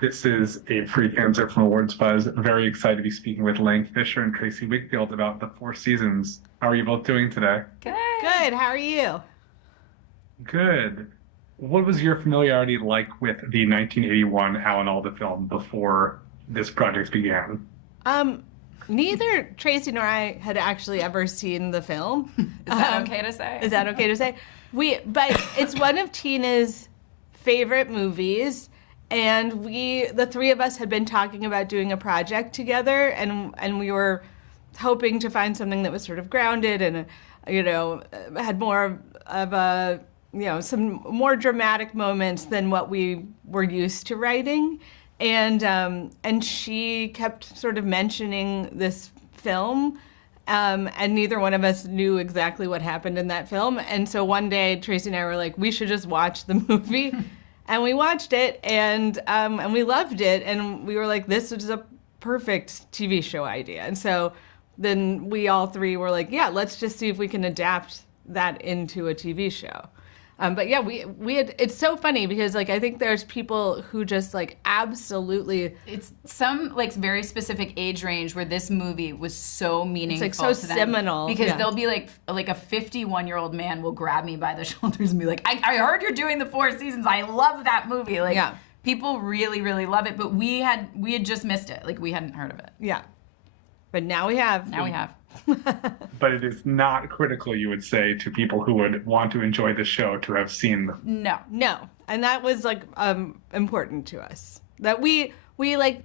This is Abe Friedtanzer from Awards Buzz. Very excited to be speaking with Lang Fisher and Tracey Wigfield about the Four Seasons. How are you both doing today? Good. Good. How are you? Good. What was your familiarity like with the 1981 Alan Alda film before this project began? Neither Tracey nor I had actually ever seen the film. Is that okay to say? Is that okay to say? But it's one of Tina's favorite movies, and the three of us had been talking about doing a project together, and we were hoping to find something that was sort of grounded and, had more of a, some more dramatic moments than what we were used to writing. And she kept sort of mentioning this film, and neither one of us knew exactly what happened in that film. And so one day, Tracey and I were like, we should just watch the movie. And we watched it, and we loved it. And we were like, this is a perfect TV show idea. And so then we all three were like, yeah, let's just see if we can adapt that into a TV show. But yeah, we had, it's so funny because I think there's people who just absolutely. It's some very specific age range where this movie was so meaningful. It's so to them seminal. Because they'll be like a 51-year-old man will grab me by the shoulders and be like, I heard you're doing the Four Seasons. I love that movie. People really, really love it. But we had just missed it. We hadn't heard of it. Yeah. But now we have. Now we have. But it is not critical, you would say, to people who would want to enjoy the show to have seen the... No. And that was important to us. That we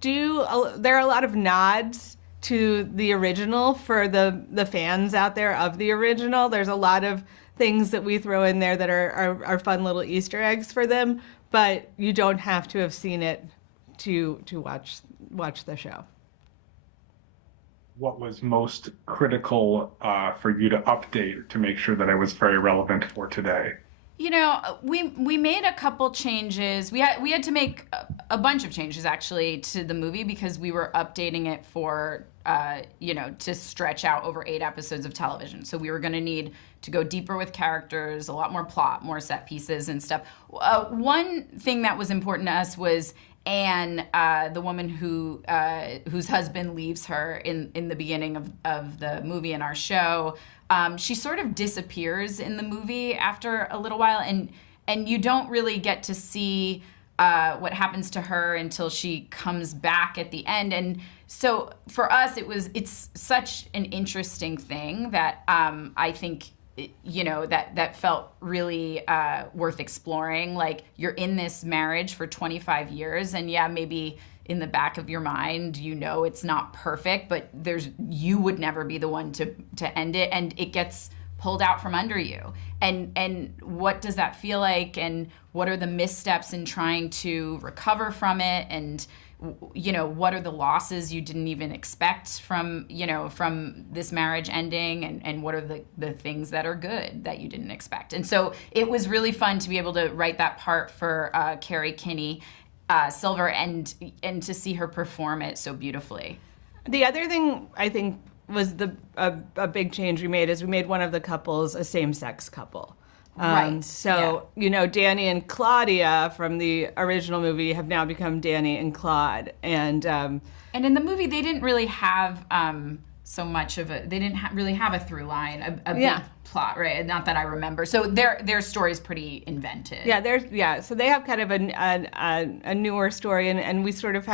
do, there are a lot of nods to the original for the fans out there of the original. There's a lot of things that we throw in there that are fun little Easter eggs for them, but you don't have to have seen it to watch the show. What was most critical for you to update to make sure that it was very relevant for today? We made a couple changes. We had to make a bunch of changes actually to the movie because we were updating it for to stretch out over 8 episodes of television. So we were going to need to go deeper with characters, a lot more plot, more set pieces and stuff. One thing that was important to us was Anne, the woman whose husband leaves her in the beginning of the movie in our show. She sort of disappears in the movie after a little while, and you don't really get to see what happens to her until she comes back at the end. And so for us, it's such an interesting thing that I think that felt really worth exploring. You're in this marriage for 25 years, and yeah, maybe in the back of your mind, it's not perfect, but you would never be the one to end it, and it gets pulled out from under you. And what does that feel like? And what are the missteps in trying to recover from it? And what are the losses you didn't even expect from this marriage ending, and what are the things that are good that you didn't expect? And so it was really fun to be able to write that part for Carrie Kinney Silver and to see her perform it so beautifully. The other thing I think was a big change we made is we made one of the couples a same-sex couple. Right. So, Danny and Claudia from the original movie have now become Danny and Claude. And in the movie, they didn't really have so much of they didn't really have a through line, a big plot, right? Not that I remember. So their story is pretty invented. So they have kind of a newer story, and we sort of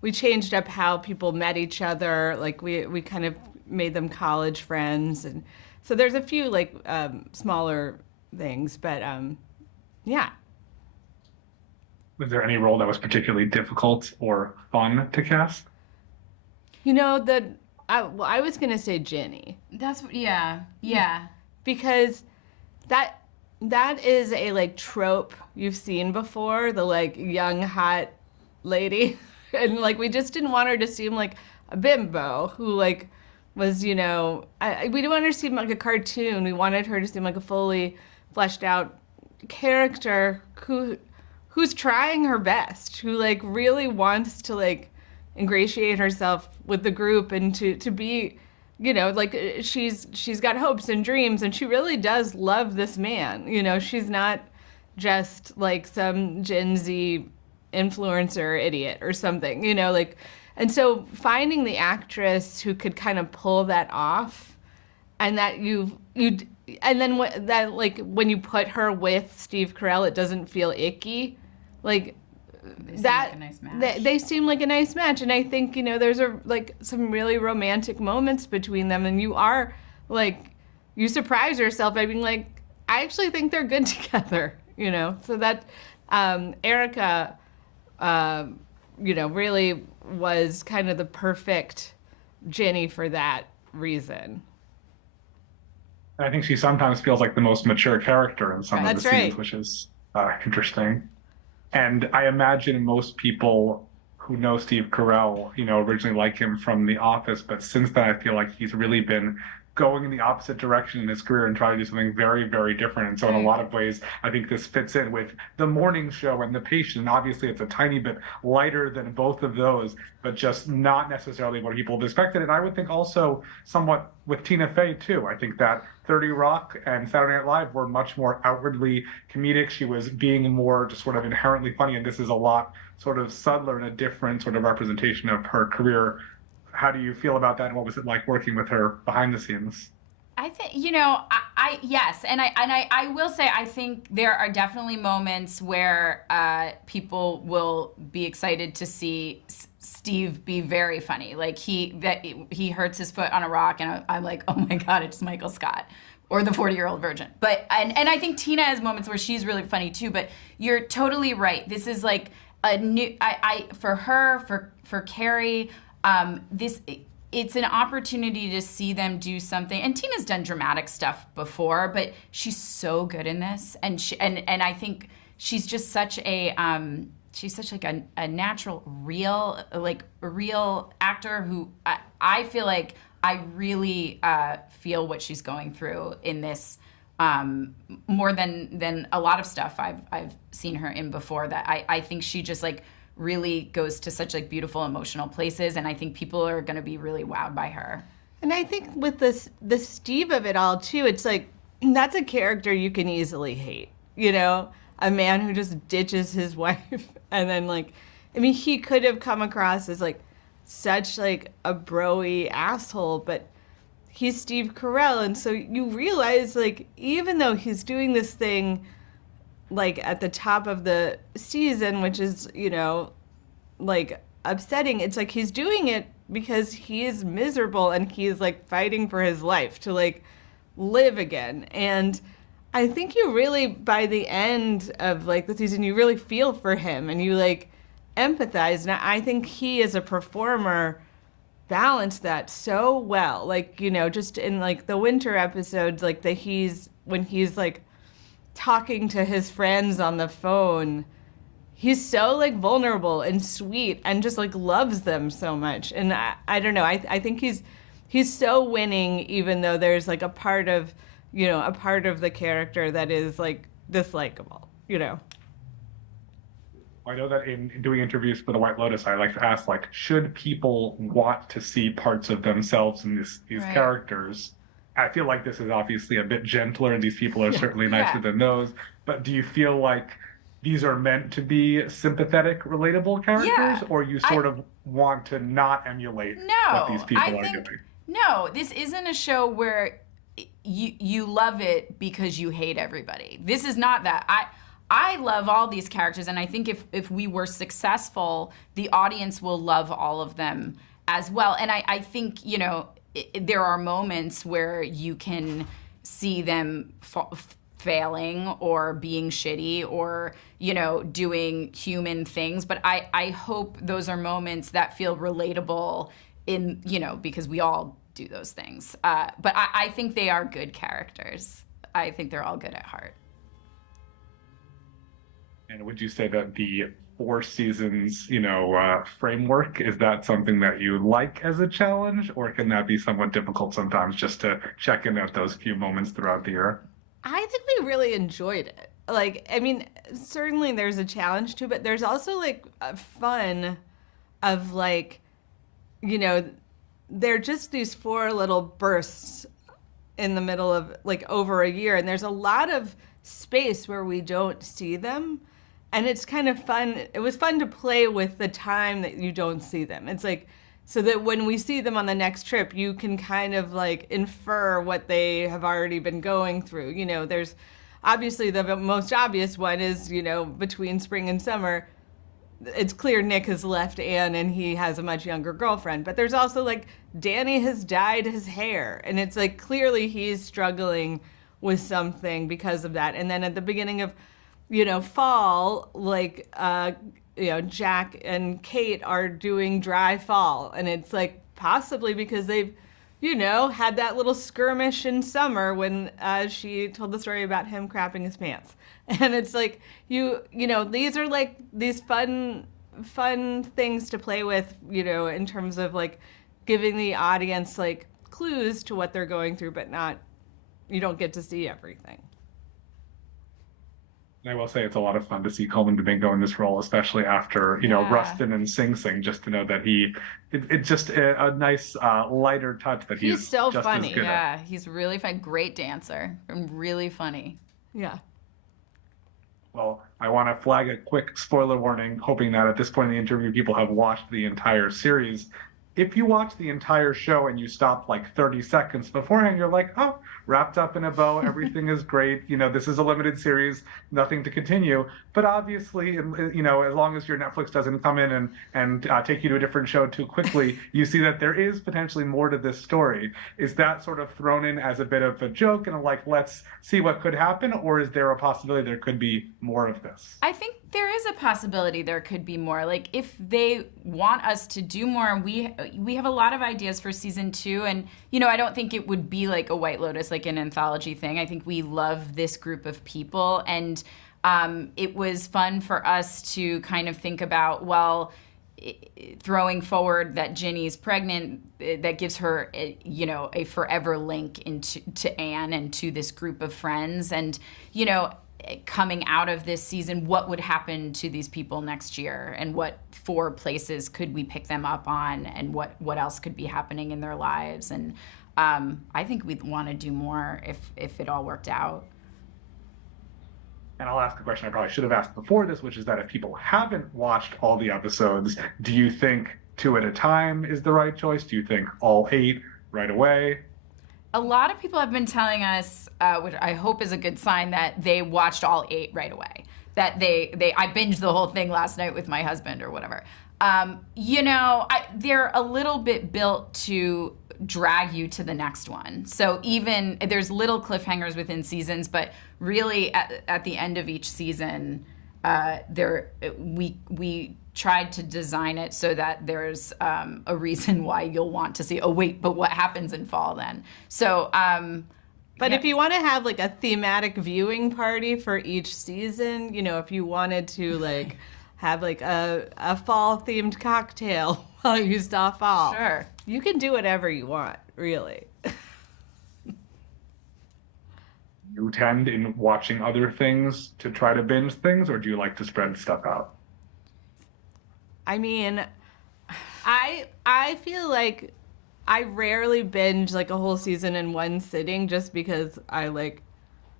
we changed up how people met each other. We kind of made them college friends, and so there's a few smaller things, but yeah. Was there any role that was particularly difficult or fun to cast? I was gonna say Ginny. That's yeah. Because that is a trope you've seen before, the young hot lady, and we just didn't want her to seem like a bimbo who was we didn't want her to seem like a cartoon. We wanted her to seem like a fully fleshed out character who's trying her best, who really wants to ingratiate herself with the group and to be, she's got hopes and dreams, and she really does love this man. She's not just some Gen Z influencer idiot or something, you know, like, and so finding the actress who could kind of pull that off, and that and then that, like, when you put her with Steve Carell, it doesn't feel icky, like that. Like a nice match. They seem like a nice match, and I think, you know, there's like some really romantic moments between them, and you are like, you surprise yourself by being like, I actually think they're good together, you know. So that Erica, you know, really was kind of the perfect Ginny for that reason. I think she sometimes feels like the most mature character in some of the That's scenes, right. which is interesting. And I imagine most people who know Steve Carell, you know, originally like him from The Office, but since then I feel like he's really been going in the opposite direction in his career and trying to do something very, very different. And so in a lot of ways, I think this fits in with The Morning Show and The Patient. Obviously, it's a tiny bit lighter than both of those, but just not necessarily what people have expected. And I would think also somewhat with Tina Fey, too. I think that 30 Rock and Saturday Night Live were much more outwardly comedic. She was being more just sort of inherently funny, and this is a lot sort of subtler and a different sort of representation of her career. How do you feel about that, and what was it like working with her behind the scenes? I think, you know, I yes, and I will say, I think there are definitely moments where people will be excited to see Steve be very funny. Like he hurts his foot on a rock, and I'm like, oh my God, it's Michael Scott or the 40-year-old virgin. But and I think Tina has moments where she's really funny too. But you're totally right. This is like a new for her, for Carrie. It's an opportunity to see them do something. And Tina's done dramatic stuff before, but she's so good in this. And and I think she's just such a a natural, real actor who I feel like I really feel what she's going through in this more than a lot of stuff I've seen her in before. That I think she just like really goes to such like beautiful emotional places, and I think people are going to be really wowed by her. And I think with the Steve of it all too, it's like, that's a character you can easily hate, you know, a man who just ditches his wife. And then, like, I mean, he could have come across as like such like a bro-y asshole, but he's Steve Carell, and so you realize, like, even though he's doing this thing like at the top of the season, which is, you know, like upsetting, it's like he's doing it because he is miserable and he's like fighting for his life to like live again. And I think you really, by the end of like the season, you really feel for him and you like empathize. And I think he as a performer balanced that so well. Like, you know, just in like the winter episodes, like when he's like talking to his friends on the phone, he's so like vulnerable and sweet and just like loves them so much. And I don't know, I think he's so winning, even though there's like a part of the character that is like dislikable, you know. I know that in doing interviews for the White Lotus, I like to ask, like, should people want to see parts of themselves in these Right. characters? I feel like this is obviously a bit gentler, and these people are certainly nicer than those. But do you feel like these are meant to be sympathetic, relatable characters, or you sort of want to not emulate what these people are doing? No, this isn't a show where you love it because you hate everybody. This is not that. I love all these characters, and I think if we were successful, the audience will love all of them as well. And I think, you know, there are moments where you can see them failing or being shitty or, you know, doing human things. But I hope those are moments that feel relatable in, you know, because we all do those things. But I think they are good characters. I think they're all good at heart. And would you say that the 4 seasons, you know, framework, is that something that you like as a challenge, or can that be somewhat difficult sometimes just to check in at those few moments throughout the year? I think we really enjoyed it. Like, I mean, certainly there's a challenge to it, but there's also like a fun of like, you know, they're just these 4 little bursts in the middle of like over a year, and there's a lot of space where we don't see them. and it's kind of fun. It was fun to play with the time that you don't see them. It's like, so that when we see them on the next trip, you can kind of like infer what they have already been going through. You know, there's obviously the most obvious one is, you know, between spring and summer, it's clear Nick has left Anne and he has a much younger girlfriend. But there's also like Danny has dyed his hair, and it's like clearly he's struggling with something because of that. And then at the beginning of, you know, fall, like, you know, Jack and Kate are doing dry fall, and it's like possibly because they've, you know, had that little skirmish in summer when she told the story about him crapping his pants. And it's like, you know, these are like these fun things to play with, you know, in terms of like giving the audience like clues to what they're going through, but not, you don't get to see everything. I will say it's a lot of fun to see Coleman Domingo in this role, especially after, you know, Rustin and Sing Sing, just to know that it's just a nice lighter touch that he's so just funny. as good Yeah, at. he's really fun. Great dancer and really funny. Yeah. Well, I want to flag a quick spoiler warning, hoping that at this point in the interview, people have watched the entire series. If you watch the entire show and you stop like 30 seconds beforehand, you're like, oh, wrapped up in a bow, everything is great. You know, this is a limited series, nothing to continue. But obviously, you know, as long as your Netflix doesn't come in and take you to a different show too quickly, you see that there is potentially more to this story. Is that sort of thrown in as a bit of a joke and like, let's see what could happen? Or is there a possibility there could be more of this? I think there is a possibility there could be more. Like, if they want us to do more, we have a lot of ideas for season 2. And, you know, I don't think it would be like a White Lotus, like an anthology thing. I think we love this group of people. And it was fun for us to kind of think about, well, throwing forward that Ginny's pregnant, that gives her, you know, a forever link to Anne and to this group of friends. And, you know, coming out of this season, what would happen to these people next year, and what 4 places could we pick them up on, and what else could be happening in their lives. And I think we'd want to do more if it all worked out. And I'll ask a question I probably should have asked before this, which is that if people haven't watched all the episodes, do you think 2 at a time is the right choice? Do you think all 8 right away? A lot of people have been telling us, which I hope is a good sign, that they watched all 8 right away. That I binged the whole thing last night with my husband or whatever. You know, they're a little bit built to drag you to the next one. So even there's little cliffhangers within seasons, but really at the end of each season, we tried to design it so that there's a reason why you'll want to see, oh wait, but what happens in fall then? So but if you want to have like a thematic viewing party for each season, you know, if you wanted to like have like a fall themed cocktail while you saw fall, sure, you can do whatever you want, really. You tend in watching other things to try to binge things, or do you like to spread stuff out? I mean, I feel like I rarely binge like a whole season in one sitting, just because I like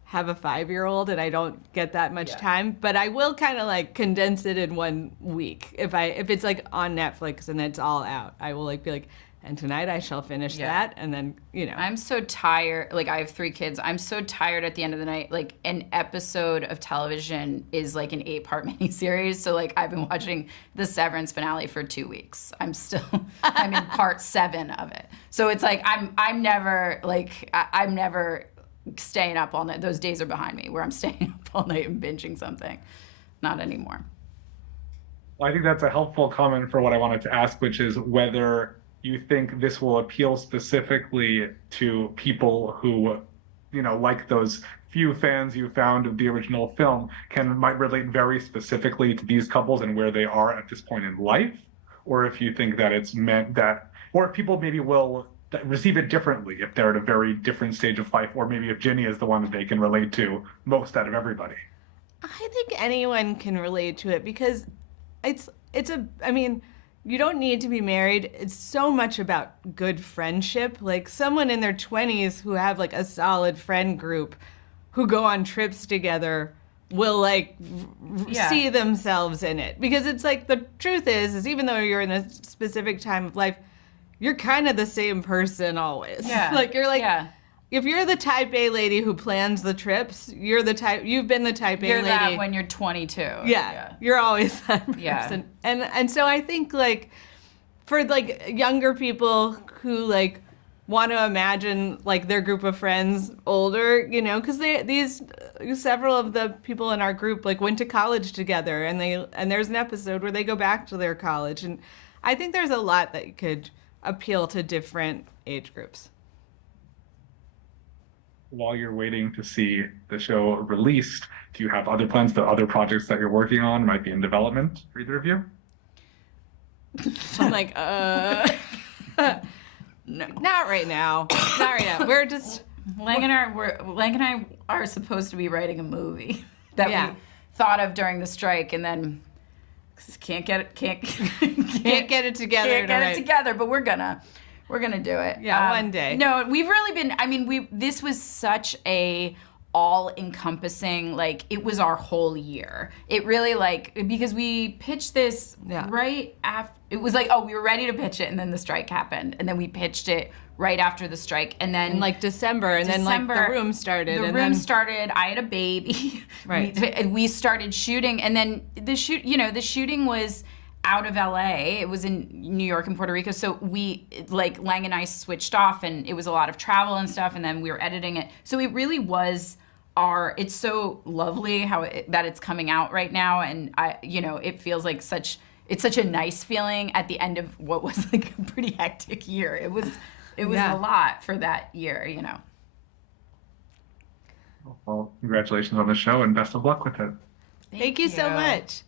have a 5-year-old and I don't get that much time. But I will kind of like condense it in one week. If it's like on Netflix and it's all out, I will like be like, and tonight I shall finish that, and then, you know. I'm so tired. Like, I have 3 kids. I'm so tired at the end of the night. Like, an episode of television is like an 8-part miniseries. So, like, I've been watching the Severance finale for 2 weeks. I'm in part 7 of it. So it's like, I'm never staying up all night. Those days are behind me where I'm staying up all night and binging something. Not anymore. Well, I think that's a helpful comment for what I wanted to ask, which is whether you think this will appeal specifically to people who, you know, like those few fans you found of the original film, might relate very specifically to these couples and where they are at this point in life, or if you think that it's meant that, or if people maybe will receive it differently if they're at a very different stage of life, or maybe if Ginny is the one that they can relate to most out of everybody. I think anyone can relate to it, because I mean, you don't need to be married. It's so much about good friendship. Like, someone in their 20s who have like a solid friend group who go on trips together will like Yeah. see themselves in it, because it's like the truth is even though you're in a specific time of life, you're kind of the same person always. Yeah. Like you're like, yeah. if you're the type A lady who plans the trips, you've been the type A You're lady. that when you're 22. Yeah, you're always that person. Yeah. And so I think like for like younger people who like want to imagine like their group of friends older, you know, because several of the people in our group like went to college together, and there's an episode where they go back to their college, and I think there's a lot that could appeal to different age groups. While you're waiting to see the show released, do you have other plans, the other projects that you're working on might be in development for either of you? I'm like, No. not right now. Not right now. We're just Lang and I are supposed to be writing a movie that Yeah. we thought of during the strike, and then can't get it can't get it together. can't to get write. it together. But we're gonna do it. Yeah, one day. No, we've really been. I mean, this was such a all-encompassing, like, it was our whole year. It really, like, because we pitched this Yeah. right after. It was like, oh, we were ready to pitch it, and then the strike happened, and then we pitched it right after the strike, and then In like December, and then like the room started. The and room then, started. I had a baby. Right. We started shooting, and then the shooting was out of LA. It was in New York and Puerto Rico. So we, like, Lang and I switched off, and it was a lot of travel and stuff, and then we were editing it. So it really was it's so lovely that it's coming out right now, and it feels like it's such a nice feeling at the end of what was like a pretty hectic year. It was Yeah. a lot for that year, you know. Well, congratulations on the show and best of luck with it. Thank you so much.